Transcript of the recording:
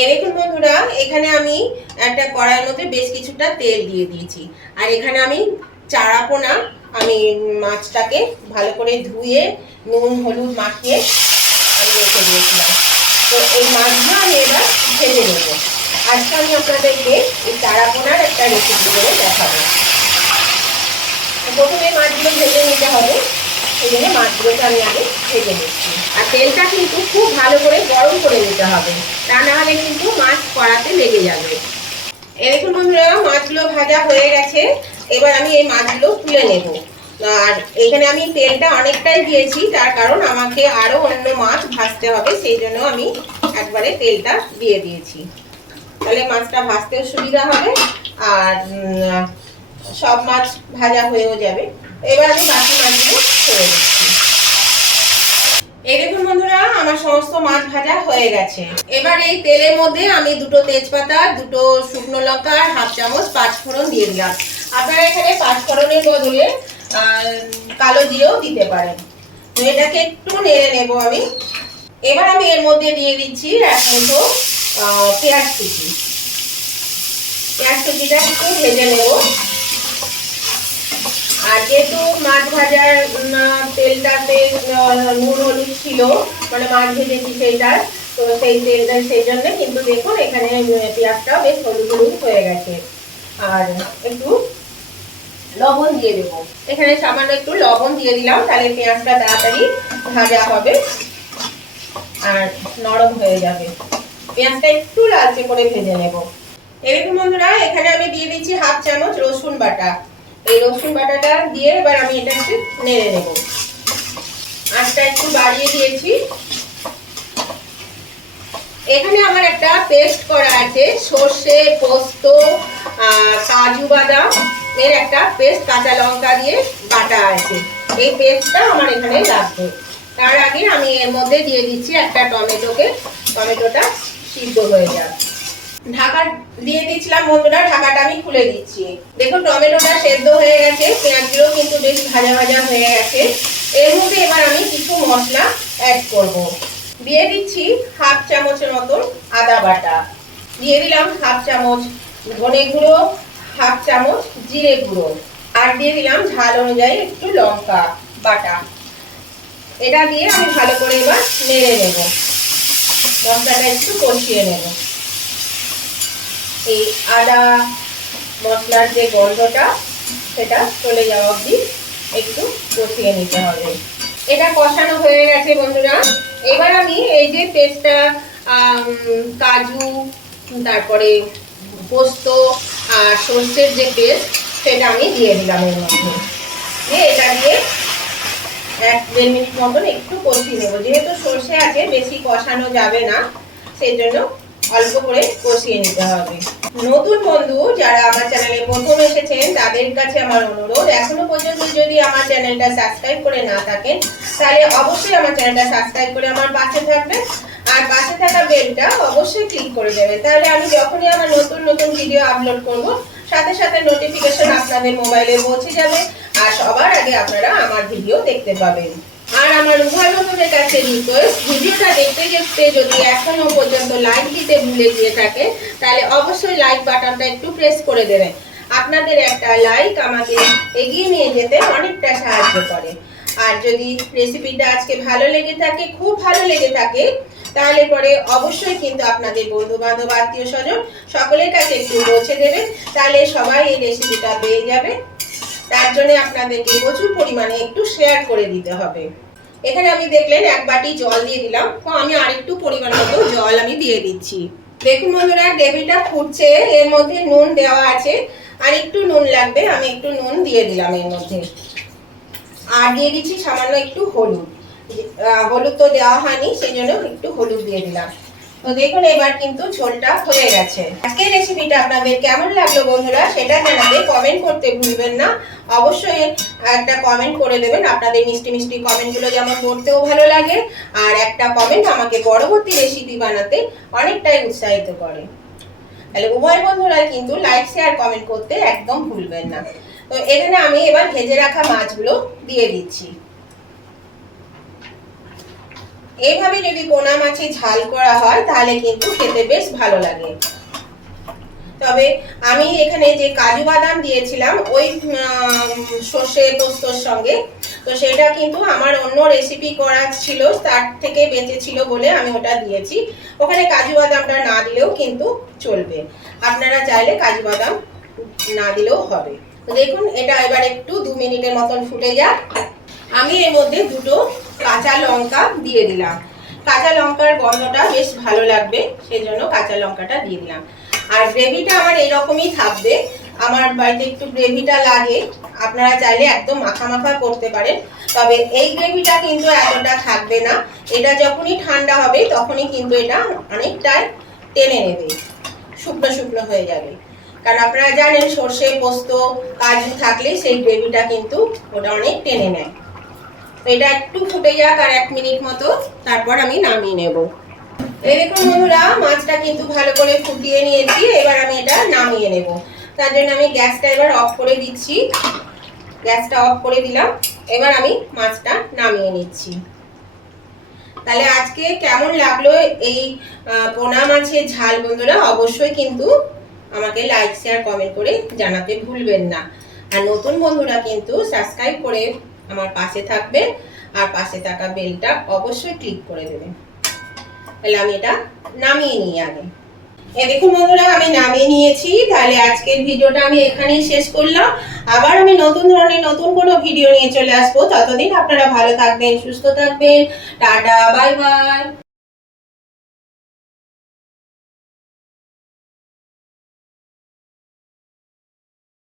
এই দেখুন বন্ধুরা, এখানে আমি একটা কড়াইয়ের মধ্যে বেশ কিছুটা তেল দিয়ে দিয়েছি। আর এখানে আমি চারাপোনা আমি মাছটাকে ভালো করে ধুয়ে নুন হলুদ মাখিয়ে আমি রেখে দিয়েছিলাম। তো এই মাছগুলো আমি এবার ভেজে নেব। আজকে আমি আপনাদেরকে এই চারাপোনার একটা রেসিপি করে দেখাবো। প্রথমে মাছগুলো ভেজে নিতে হবে, সেই জন্য মাছগুলোকে আমি আগে ভেজে নিচ্ছি। আর তেলটা কিন্তু খুব ভালো করে গরম করে নিতে হবে, তা না হলে কিন্তু মাছ কড়াতে লেগে যাবে। এরকম বন্ধুরা, মাছগুলো ভাজা হয়ে গেছে। এবার আমি এই মাছগুলো তুলে নেব। আর এখানে আমি তেলটা অনেকটাই দিয়েছি, তার কারণ আমাকে আরো অন্য মাছ ভাজতে হবে, সেই জন্য আমি একবারে তেলটা দিয়ে দিয়েছি। তাহলে মাছটা ভাজতেও সুবিধা হবে আর সব মাছ ভাজা হয়েও যাবে। এবার আমি বাকি মাছগুলো ছেড়ে দিচ্ছি। এই দেখুন বন্ধুরা, আমার সমস্ত মাছ ভাজা হয়ে গেছে। এবার এই তেলের মধ্যে আমি দুটো তেজপাতা, দুটো শুকনো লঙ্কা আর হাফ চামচ পাঁচফোড়ন দিয়ে দিলাম। আপনারা এখানে পাঁচফোড়নের বদলে কালো জিরেও দিতে পারেন। তো এটাকে একটু নেড়ে নেব আমি। এবার আমি এর মধ্যে দিয়ে দিচ্ছি এক মুঠো পেঁয়াজ কুচি। পেঁয়াজ কুচিটা একটু ভেজে নেব। আর যেহেতু মাছ ভাজার তেলটাতে নুন হলুদ ছিল, মানে মাছ ভেজেছি সেইটার, তো সেই তেলটা সেই জন্য কিন্তু দেখুন এখানে পেঁয়াজটা বেশ হলুদ হলুদ হয়ে গেছে। আর একটু লবণ দিয়ে দেবো, এখানে সামান্য একটু লবণ দিয়ে দিলাম, তাহলে পেঁয়াজটা তাড়াতাড়ি ভাজা হবে আর নরম হয়ে যাবে। পেঁয়াজটা একটু লালচে করে ভেজে নেব। এরকম বন্ধুরা, এখানে আমি দিয়ে দিচ্ছি হাফ চামচ রসুন বাটা। এই রসুন বাটাটা দিয়ে এবার আমি এটা একটু নেড়ে নেব। আঁচটা একটু বাড়িয়ে দিয়েছি। এখানে আমার একটা পেস্ট করা আছে, সর্ষে পোস্ত কাজু বাদাম এর একটা পেস্ট, কাঁচা লঙ্কা দিয়ে বাটা আছে। এই পেস্টটা আমার এখানে লাগবে। তার আগে আমি এর মধ্যে দিয়ে দিচ্ছি একটা টমেটোকে। টমেটোটা সিদ্ধ হয়ে যাবে। ঢাকা দিয়ে দিচ্ছিলাম বন্ধুরা, ঢাকাটা আমি খুলে দিচ্ছি। দেখুন টমেটোটা সেদ্ধ হয়ে গেছে, পেঁয়াজগুলো কিন্তু বেশ ভাজা ভাজা হয়ে গেছে। এর মধ্যে এবার আমি কিছু মশলা অ্যাড করব। দিয়ে দিচ্ছি হাফ চামচের মতো আদা বাটা, দিয়ে দিলাম হাফ চামচ ধনে গুঁড়ো, হাফ চামচ জিরে গুঁড়ো, আর দিয়ে দিলাম ঝাল অনুযায়ী একটু লঙ্কা বাটা। এটা দিয়ে আমি ভালো করে এবার নেড়ে নেব। লঙ্কাটা একটু কষিয়ে নেব। এই আদা মশলার যে গন্ধটা সেটা চলে যাওয়া অবধি একটু কষিয়ে নিতে হবে। এটা কষানো হয়ে গেছে বন্ধুরা। এবার আমি এই যে পেস্টটা কাজু, তারপরে পোস্ত আর সর্ষের যে পেস্ট সেটা আমি দিয়ে দিলাম এর মধ্যে। দিয়ে এটা দিয়ে 1-1.5 মিনিট মতন একটু কষিয়ে নেবো। যেহেতু সর্ষে আছে বেশি কষানো যাবে না, সেই জন্য অল্প করে কষিয়ে নিতে হবে। নতুন বন্ধু যারা আমার চ্যানেলে প্রথম এসেছেন তাদের কাছে আমার অনুরোধ, এখনো পর্যন্ত যদি আমার চ্যানেলটা সাবস্ক্রাইব করে না থাকেন তাহলে অবশ্যই আমার চ্যানেলটা সাবস্ক্রাইব করে আমার পাশে থাকবেন। আর পাশে থাকা বেলটা অবশ্যই ক্লিক করে দেবেন, তাহলে আমি যখনই আমার নতুন নতুন ভিডিও আপলোড করব সাথে সাথে নোটিফিকেশন আপনাদের মোবাইলে পৌঁছে যাবে আর সবার আগে আপনারা আমার ভিডিও দেখতে পাবেন। আর আমার উভয় বন্ধুদের কাছে রিকোয়েস্ট, ভিডিওটা দেখতে দেখতে যদি এখনো পর্যন্ত লাইক দিতে ভুলে গিয়ে থাকে তাহলে অবশ্যই লাইক বাটনটা একটু প্রেস করে দেবেন। আপনাদের একটা লাইক আমাকে এগিয়ে নিয়ে যেতে অনেকটা সাহায্য করে। আর যদি রেসিপিটা আজকে ভালো লেগে থাকে, খুব ভালো লেগে থাকে, তাহলে পরে অবশ্যই কিন্তু আপনাদের বন্ধু বান্ধব আত্মীয় স্বজন সকলের কাছে একটু পৌঁছে দেবেন, তাহলে সবাই এই রেসিপিটা পেয়ে যাবে। তার জন্য আপনাদেরকে প্রচুর পরিমাণে একটু শেয়ার করে দিতে হবে। এখানে আমি দেখলেন 1 বাটি জল দিয়ে দিলাম, তো আমি আরেকটু পরিমাণ মতো জল আমি দিয়ে দিচ্ছি। দেখুন বন্ধুরা, গ্রেভিটা ফুটছে, এর মধ্যে নুন দেওয়া আছে, আর একটু নুন লাগবে, আমি একটু নুন দিয়ে দিলাম এর মধ্যে। আর দিয়ে দিচ্ছি সামান্য একটু হলুদ। হলুদ তো দেওয়া হয়নি, সেই জন্য একটু হলুদ দিয়ে দিলাম। তো দেখুন এবার কিন্তু ঝোলটা হয়ে গেছে। আজকের রেসিপিটা আপনাদের কেমন লাগলো বন্ধুরা সেটা জানাতে কমেন্ট করতে ভুলবেন না। অবশ্যই একটা কমেন্ট করে দেবেন। আপনাদের মিষ্টি মিষ্টি কমেন্টগুলো যেমন পড়তেও ভালো লাগে, আর একটা কমেন্ট আমাকে পরবর্তী রেসিপি বানাতে অনেকটাই উৎসাহিত করে। তাহলে উভয় বন্ধুরা কিন্তু লাইক শেয়ার কমেন্ট করতে একদম ভুলবেন না। তো এখানে আমি এবার ভেজে রাখা মাছগুলো দিয়ে দিচ্ছি। এইভাবে যদি পোনা মাছের ঝাল করা হয় তাহলে কিন্তু খেতে বেশ ভালো লাগে। তবে আমি এখানে যে কাজু বাদাম দিয়েছিলাম ওই সর্ষে পোস্তর সঙ্গে, তো সেটা কিন্তু আমার অন্য রেসিপি করা ছিল, তার থেকে বেঁচে ছিল বলে আমি ওটা দিয়েছি। ওখানে কাজু বাদামটা না দিলেও কিন্তু চলবে, আপনারা চাইলে কাজু বাদাম না দিলেও হবে। তো দেখুন এটা এবার একটু 2 মিনিটের মতন ফুটে যাক। আমি এর মধ্যে দুটো কাঁচা লঙ্কা দিয়ে দিলাম, কাঁচা লঙ্কার গন্ধটা বেশ ভালো লাগবে, সেজন্য কাঁচা লঙ্কাটা দিয়ে দিলাম। আর গ্রেভিটা আমার এরকমই থাকবে, আমার বাড়িতে একটু গ্রেভিটা লাগে, আপনারা চাইলে একদম মাখা মাখা করতে পারেন, তবে এই গ্রেভিটা কিন্তু এতটা থাকবে না। এটা যখনই ঠান্ডা হবে তখনই কিন্তু এটা অনেকটাই টেনে নেবে, শুকনো শুকনো হয়ে যাবে। কারণ আপনারা জানেন সর্ষে পোস্ত কাজু থাকলে সেই গ্রেভিটা কিন্তু ওটা অনেক টেনে নেয়। এটা একটু ফুটে যাক আর 1 মিনিট মতো, তারপর আমি নামিয়ে নেব। এই দেখুন বন্ধুরা, মাছটা কিন্তু ভালো করে ফুটিয়ে নিয়েছি, এবার আমি এটা নামিয়ে নেব। তার জন্য আমি গ্যাসটা এবার অফ করে দিচ্ছি, গ্যাসটা অফ করে দিলাম। এবার আমি মাছটা নামিয়ে নিচ্ছি। তাহলে আজকে কেমন লাগলো এই পোনা মাছের ঝাল বন্ধুরা, অবশ্যই কিন্তু আমাকে লাইক শেয়ার কমেন্ট করে জানাতে ভুলবেন না। আর নতুন বন্ধুরা কিন্তু সাবস্ক্রাইব করে আমার পাশে থাকবেন, আর পাশে থাকা বেলটা অবশ্যই ক্লিক করে দেবেন। তাহলে আমি এটা নামিয়ে নিই আগে। দেখুন বন্ধুরা, আমি নামিয়ে নিয়েছি। তাহলে আজকের ভিডিওটা আমি এখানেই শেষ করলাম। আবার আমি নতুন ধরনের নতুন কোনো ভিডিও নিয়ে চলে আসবো। ততদিন আপনারা ভালো থাকবেন, সুস্থ থাকবেন। Tata, bye bye.